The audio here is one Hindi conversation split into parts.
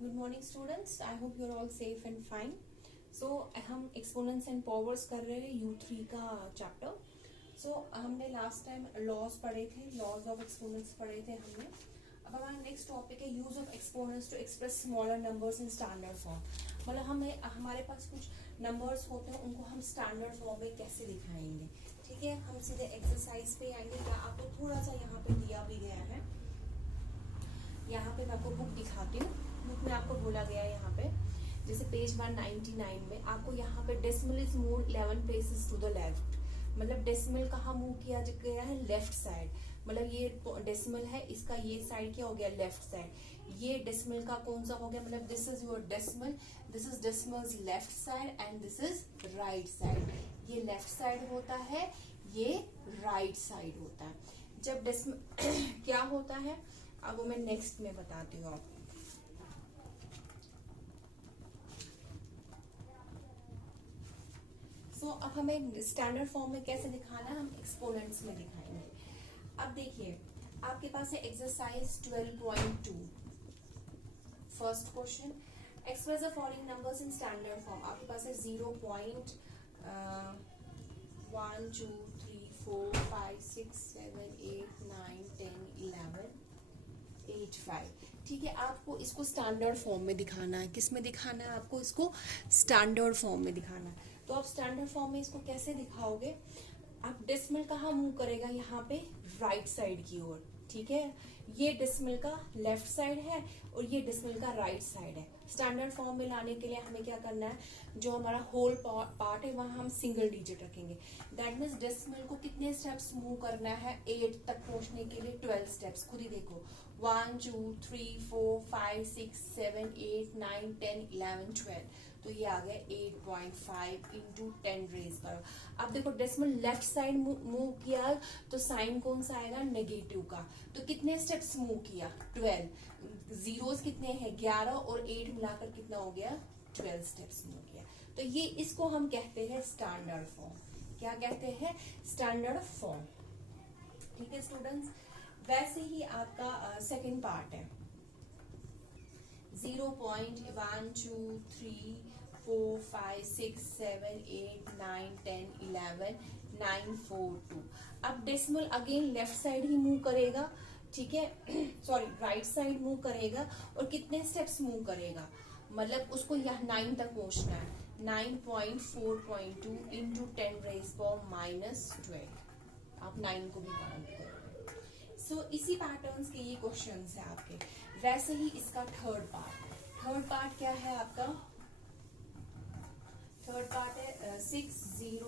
Good morning students. I hope you're all safe and fine. So हम एक्सपोनेंट्स एंड पावर्स कर रहे हैं U3 का चैप्टर. So हमने लास्ट टाइम लॉज पढ़े थे, लॉज ऑफ एक्सपोनेंट्स पढ़े थे हमने. अब हमारा नेक्स्ट टॉपिक है use of exponents to express smaller numbers in standard form. मतलब हमारे पास कुछ नंबर्स होते हैं, उनको हम स्टैंडर्ड फॉर्म में कैसे दिखाएंगे. ठीक है, हम सीधे एक्सरसाइज पे आएंगे. आपको थोड़ा सा यहाँ पे दिया भी गया है. यहाँ पे मैं आपको बुक दिखाती हूँ. बुक में आपको बोला गया है यहाँ पे, जैसे पेज 199 में आपको यहाँ पे decimal is move 11 places to the left. मतलब डेसिमल कहाँ मूव किया गया है? Left side. मतलब ये डेसिमल है, इसका ये साइड क्या हो गया? Left side. ये डेसिमल का कौन सा हो गया? मतलब this is your decimal, this is decimals left side and this is right side. ये लेफ्ट साइड होता है, ये राइट साइड होता है. जब डेसिमल क्या होता है अब वो मैं नेक्स्ट में बताती हूँ आपको. अब हमें स्टैंडर्ड फॉर्म में कैसे दिखाना है? हम एक्सपोनेंट्स में दिखाएंगे. अब देखिए आपके पास है exercise 12.2. First question, express the following numbers in standard form. आपके पास है 0.1 2 3 4 5 6 7 8 9 10 11 8 5. ठीक है, आपको इसको स्टैंडर्ड फॉर्म में दिखाना है. किस में दिखाना है? आपको इसको स्टैंडर्ड फॉर्म में दिखाना है. तो आप स्टैंडर्ड फॉर्म में इसको कैसे दिखाओगे? आप डेसिमल कहाँ मूव करेगा? यहाँ पे राइट साइड की ओर. ठीक है, ये डेसिमल का लेफ्ट साइड है और ये डेसिमल का राइट साइड है. स्टैंडर्ड फॉर्म में लाने के लिए हमें क्या करना है? जो हमारा होल पार्ट है वहां हम सिंगल डिजिट रखेंगे. दैट मीन्स डेसिमल को कितने स्टेप्स मूव करना है? 8 तक पहुंचने के लिए 12 स्टेप्स. खुद ही देखो 1 2 3 4 5 6 7 8 9 10 11 12. तो ये आ गया 8.5 इंटू 10 रेज करो. अब देखो डेसिमल लेफ्ट साइड मूव किया तो साइन कौन सा आएगा? नेगेटिव का. तो कितने स्टेप्स मूव किया? 12. जीरोस कितने हैं? 11 और 8 मिलाकर कितना हो गया? 12 स्टेप्स मूव किया. तो ये इसको हम कहते हैं स्टैंडर्ड फॉर्म. क्या कहते हैं? Standard form. ठीक है स्टूडेंट्स. वैसे ही आपका सेकेंड पार्ट है 0.1 2 3 4 5 6 7 8 9 10 11 9 4 2. अब डेसिमल अगेन लेफ्ट साइड ही मूव करेगा. ठीक है, सॉरी राइट साइड मूव करेगा. और कितने स्टेप्स मूव करेगा? मतलब उसको यहाँ 9 तक पहुंचना है. 9.4.2 इंटू 10 रेज पावर -12. आप 9 को भी काउंट करोगे. सो इसी पैटर्न्स के ये क्वेश्चंस है आपके. वैसे ही इसका थर्ड पार्ट क्या है आपका? थर्ड पार्ट है 602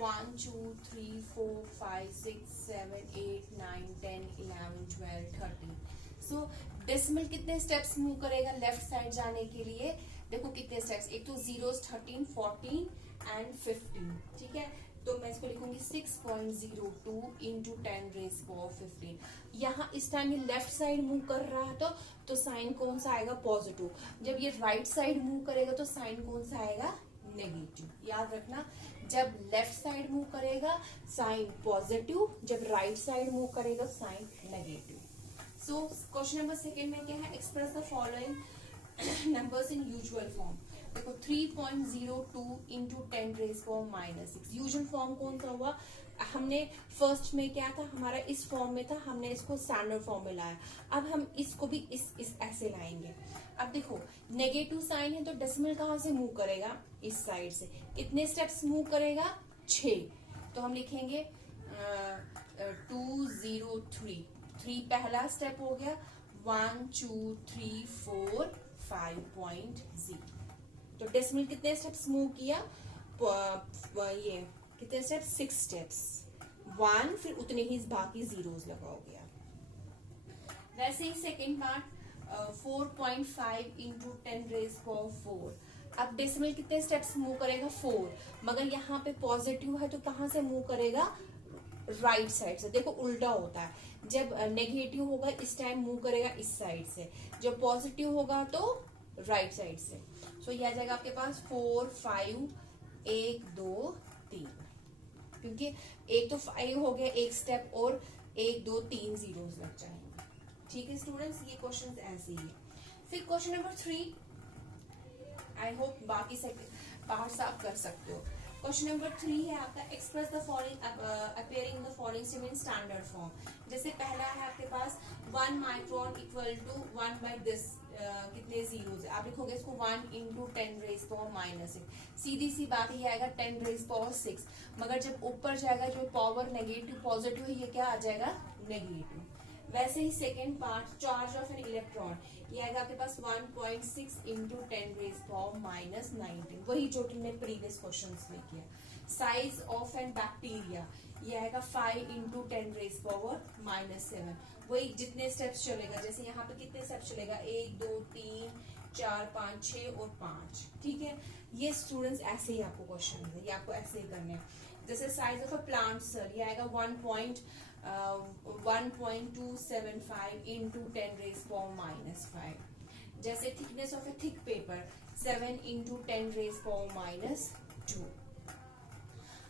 1 2 3 4 5 6 7 8 9 10 11 12 13. सो डेसिमल कितने स्टेप्स मूव करेगा लेफ्ट साइड जाने के लिए? देखो कितने स्टेप्स. एक तो जीरोस 13 14 एंड 15. ठीक है, तो मैं इसको लिखूंगी 6.02 इंटू 10 रेज पावर 15. यहाँ इस टाइम ये लेफ्ट साइड मूव कर रहा है तो साइन कौन सा आएगा? पॉजिटिव. जब ये राइट साइड मूव करेगा तो साइन कौन सा आएगा? नेगेटिव. याद रखना, जब लेफ्ट साइड मूव करेगा साइन पॉजिटिव, जब राइट साइड मूव करेगा sign negative. So question number second में क्या है? Express the following numbers in usual form. देखो 3.02 into 10 raise power -6. Usual form कौन सा हुआ? हमने फर्स्ट में क्या था हमारा? इस फॉर्म में था, हमने इसको स्टैंडर्ड फॉर्म में लाया. अब हम इसको भी इस ऐसे लाएंगे. अब देखो नेगेटिव साइन है तो डेसिमल कहाँ से मूव करेगा? इस साइड से. कितने स्टेप्स मूव करेगा? 6. तो हम लिखेंगे 203. 3 पहला स्टेप हो गया. 1 2 3 4 5.0. तो डेसिमल कितने स्टेप्स मूव किया? ये कितने स्टेप्स? 6 स्टेप्स. 1 फिर उतने ही बाकी जीरोस लगाओगे आप. वैसे ही second part 4.5 into 10 raise power 4. अब डेसिमल कितने स्टेप्स मूव करेगा? 4. मगर यहाँ पे पॉजिटिव है तो कहाँ से मूव करेगा? राइट साइड से. देखो उल्टा होता है. जब नेगेटिव होगा इस टाइम मूव करेगा इस साइड से, जब पॉजिटिव होगा तो राइट साइड से. सो ये आ जाएगा आपके पास 4 5 1 2 3. क्योंकि एक तो 5 हो गया एक स्टेप, और 1 2 3 जीरोस लग जाएंगे। ठीक है स्टूडेंट्स, ये क्वेश्चन ऐसे ही है। फिर क्वेश्चन नंबर 3, आई होप बाकी से बाहर से आप कर सकते हो। क्वेश्चन नंबर 3 है आपका, express the following appearing the following statement in standard form. जैसे पहला है आपके पास 1 micron equal to 1 by this, कितने जीरोस है, आप लिखोगे इसको 1 इंटू 10 रेज पावर -6। सीधी सी बात ही आएगा 10 रेज पावर 6, मगर जब ऊपर जाएगा जो पावर नेगेटिव पॉजिटिव है, ये क्या आ जाएगा, नेगेटिव। वैसे ही second part, charge of an electron, ये आएगा आपके पास 1.6 इंटू 10 रेज पावर -19, वही जो तुमने प्रीवियस क्वेश्चन में किया। साइज ऑफ एन बैक्टीरिया, ये आएगा 5 इंटू 10 रेज पावर -7, वही जितने स्टेप्स चलेगा, जैसे यहाँ पे कितने स्टेप्स चलेगा, 1 2 3 4 5 6 और 5। ठीक है, ये स्टूडेंट्स ऐसे ही आपको क्वेश्चन है, ये आपको ऐसे ही करने हैं। जैसे size of a plant cell, ये आएगा 1.275 इंटू 10 रेज पावर -5। जैसे thickness of a thick paper 7 into 10 raise power -2।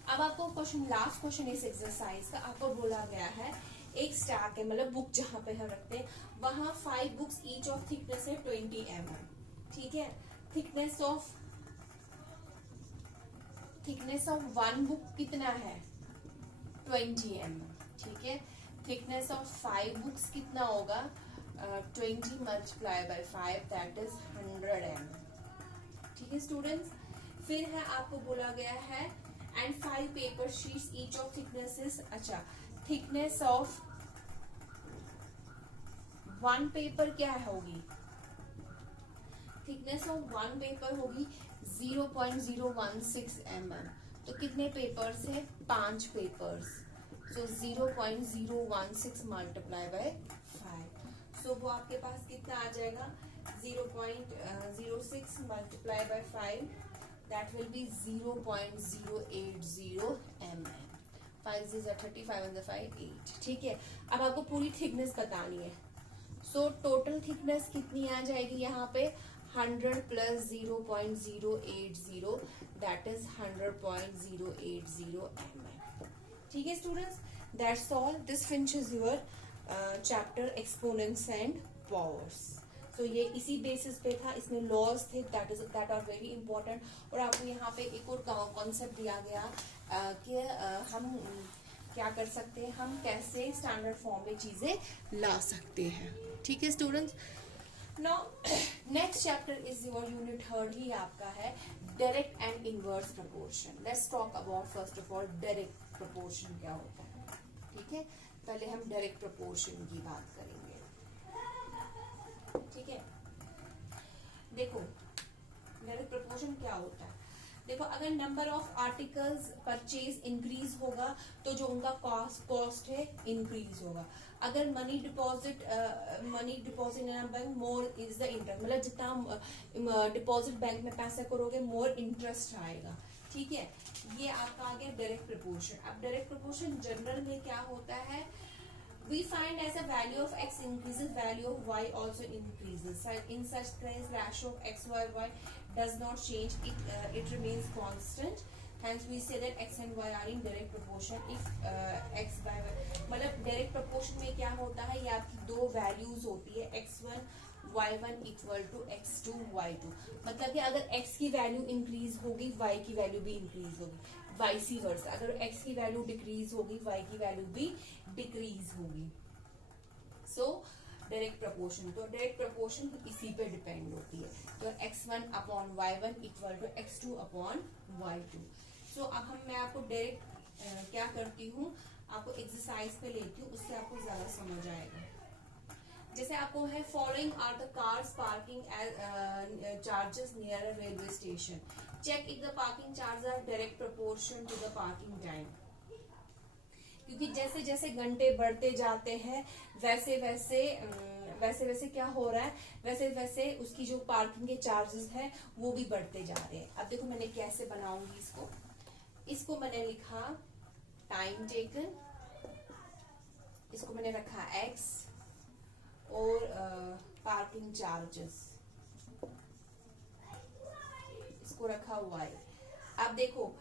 अब आपको क्वेश्चन, लास्ट क्वेश्चन इस एक्सरसाइज का, आपको बोला गया है एक स्टैक है, मतलब बुक जहां पे हम रखते हैं, वहां 5 बुक्स ईच ऑफ थिकनेस है 20 mm। ठीक है, थिकनेस ऑफ 1 बुक कितना है, 20 mm। ठीक है, थिकनेस ऑफ 5 बुक्स कितना होगा, 20 multiply by 5, that is 100 mm। ठीक है स्टूडेंट्स, फिर है आपको बोला गया है and 5 paper sheets each of thicknesses, अच्छा थिकनेस ऑफ 1 पेपर क्या होगी, थिकनेस ऑफ 1 पेपर होगी 0.016 mm। तो कितने पेपर्स है, 5 पेपर्स, सो 0.016 मल्टीप्लाई बाय 5, सो वो आपके पास कितना आ जाएगा, 0.06 multiply by 5, that will be 0.080 mm। 5 is 35 and 5 8। ठीक है, अब आपको पूरी थिकनेस बतानी है, सो टोटल थिकनेस कितनी आ जाएगी यहाँ पे, 100 प्लस 0.080, दैट इज 100.080 mm। ठीक है students, that's all, this finishes your chapter exponents and powers. तो ये इसी बेसिस पे था, इसमें लॉज थे, दैट आर वेरी इंपॉर्टेंट। और आपको यहाँ पे एक और कॉन्सेप्ट दिया गया कि हम क्या कर सकते हैं, हम कैसे स्टैंडर्ड फॉर्म में चीजें ला सकते हैं। ठीक है students, now next chapter is your unit 3 ही आपका है, direct and inverse proportion. Let's talk about first of all direct proportion क्या होता है। ठीक है, पहले हम डायरेक्ट प्रोपोर्शन की बात करेंगे। ठीक है, देखो डायरेक्ट प्रोपोर्शन क्या होता है, देखो अगर number of articles purchase increase होगा तो जो उनका कॉस्ट है इंक्रीज होगा। अगर money deposit bank more is the interest, मतलब जितना डिपॉजिट बैंक में पैसा करोगे मोर इंटरेस्ट आएगा। ठीक है, ये आपका आ गया डायरेक्ट प्रोपोर्शन। अब डायरेक्ट प्रोपोर्शन जनरल में क्या होता है, we find as a value of x increases, value of y also increases. So in such case ratio of x y does not change, it remains constant, hence we say that x and y are in direct proportion if x by y, मतलब direct proportion में क्या होता है, ये आपकी दो वैल्यूज होती है, x1 y1 equal to x2 y2, मतलब कि अगर x की वैल्यू इंक्रीज होगी y की वैल्यू भी इंक्रीज होगी, वाइसी वर्सा। अगर x की वैल्यू डिक्रीज होगी y की वैल्यू भी डिक्रीज होगी। सो डायरेक्ट प्रोपोर्शन, तो डायरेक्ट प्रोपोर्शन इसी पे डिपेंड होती है, तो x1 upon y1 equal to x2 upon y2। So अब मैं आपको डायरेक्ट क्या करती हूँ, आपको एक्सरसाइज पे लेती हूँ, उससे आपको ज्यादा समझ आएगा। जैसे आपको है following are the cars parking charges near a railway station, check if the parking charge are direct proportion to the parking time. क्योंकि जैसे जैसे घंटे बढ़ते जाते हैं वैसे वैसे क्या हो रहा है, वैसे वैसे उसकी जो पार्किंग के चार्जेस है वो भी बढ़ते जा रहे हैं। अब देखो मैंने कैसे बनाऊंगी इसको मैंने लिखा टाइम टेकन, इसको मैंने रखा x और पार्किंग चार्जेस, इसको रखा y। अब देखो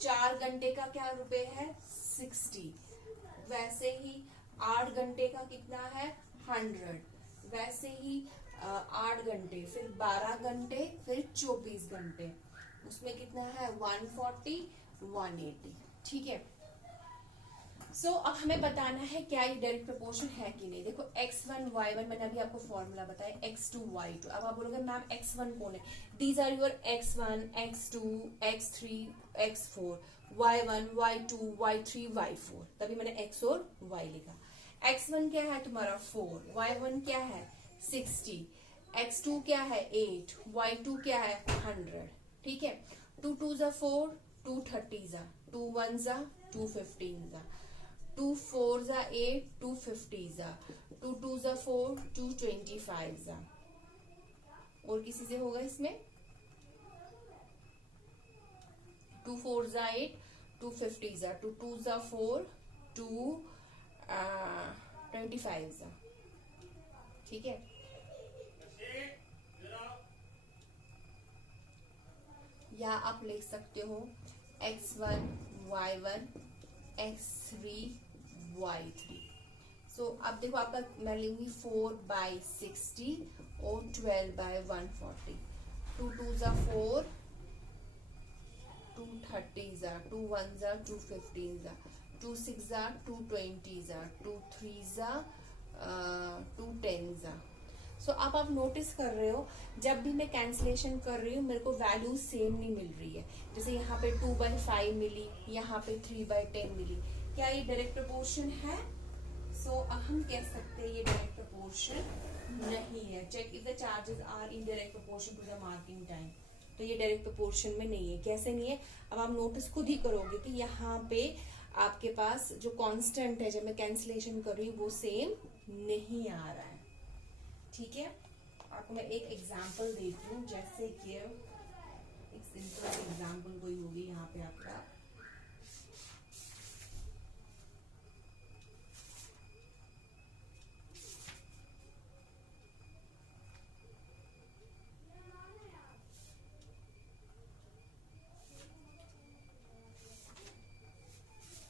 4 घंटे का क्या रुपए है 60, वैसे ही 8 घंटे का कितना है 100, वैसे ही 8 घंटे, फिर 12 घंटे, फिर 24 घंटे, उसमें कितना है 140 180। ठीक है। सो अब हमें बताना है क्या ये डायरेक्ट प्रोपोर्शन है कि नहीं। देखो x1 y1 मैंने अभी आपको फॉर्मूला बताया, x2 y2। अब आप बोलोगे मैम x1 कौन है, these are your x1 x2 x3 x4, y1 y2 y3 y4, तभी मैंने x और y लिखा। x1 क्या है तुम्हारा 4, y1 क्या है 60, x2 क्या है 8, y2 क्या है 100। ठीक है। 2 2 जा 4, 2 30 जा, 2 1 जा 2 15 जा, 2 4 जा 8, 2 50 जा, 2 2 जा 4, 2 25 जा। और किसी से होगा इसमें 2 4 जा 8, 2 50 जा, 2 2 जा 4, 2 25 जा। ठीक है। या आप लिख सकते हो x1 y1 x3 y3। सो अब देखो आपका मैं लूंगी 4/60 और 12/140। 2 2 जा 4, 2 30 जा, 2 1 जा 2 15 जा, 2 6 जा 2 20 जा, 2 3 जा 2 10 जा। सो अब आप नोटिस कर रहे हो जब भी मैं कैंसिलेशन कर रही हूँ मेरे को वैल्यू सेम नहीं मिल रही है। जैसे यहाँ पे 2/5 मिली, यहाँ पे 3/10 मिली। क्या ये डायरेक्ट प्रोपोर्शन है? सो अब हम कह सकते हैं ये डायरेक्ट प्रोपोर्शन नहीं है। Check if the charges are in direct proportion to the marking time. तो ये डायरेक्ट प्रोपोर्शन में नहीं है। कैसे नहीं है? अब आप नोटिस खुद ही करोगे कि यहाँ पे आपके पास जो कांस्टेंट है जब मैं कैंसिलेशन कर रही हूँ वो सेम नहीं आ रहा है। ठीक है। आपको मैं एक एग्जांपल देती हूँ, जैसे कि एक सिंपल एग्जांपल कोई होगी यहाँ पे आपका।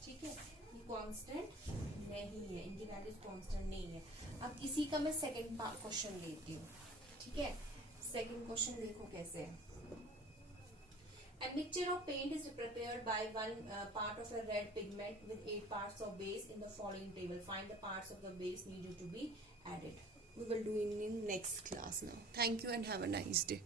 ठीक है, ये कांस्टेंट नहीं है, इनकी वैल्यूज कांस्टेंट नहीं है। अब इसी का मैं सेकंड क्वेश्चन लेती हूँ। ठीक है। सेकंड क्वेश्चन देखो कैसे है। A mixture of paint is prepared by one part of a red pigment with 8 parts of base in the following table. Find the parts of the base needed to be added. We will do in next class now. Thank you and have a nice day.